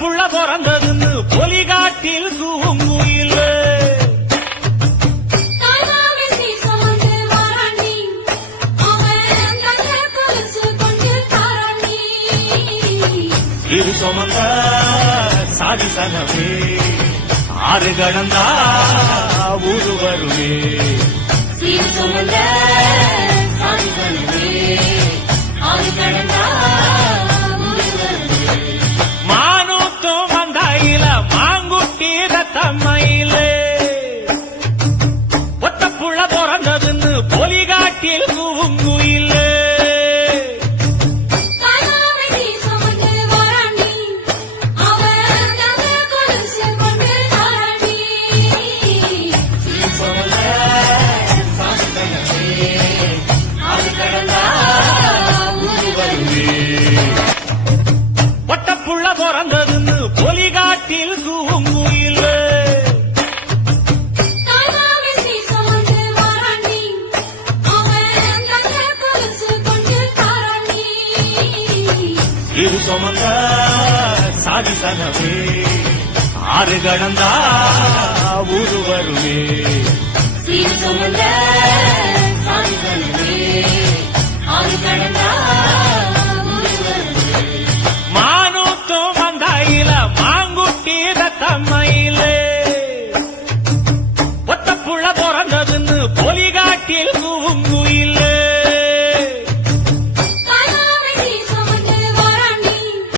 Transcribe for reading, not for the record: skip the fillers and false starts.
புள்ள பிறந்ததுன்னு பொலிகாட்டில் கூங்குயில் இரு சுமந்த சாதி சனமே ஆறு கடந்தா ஊரு வருமே சுமந்த சாதி சனமே ஆறு கடந்தா மானூத்தும் வந்தாயில மாங்குட்டி ரத்தம்மையில ஒத்த புள்ள பிறந்ததுன்னு பொலிகாட்டில் கூங்குயில் ஒட்டப்புள்ள பிறந்ததுன்னு பொலிகாட்டில் கூங்குயில் இரு சுமந்த சாதி சனமே ஆறு கடந்தா ஊரு வருமே சுமந்த சாதி சனமே ஆறு கடந்தா மானூத்தும் வந்தாயில மாங்குட்டி ரத்தம்மையில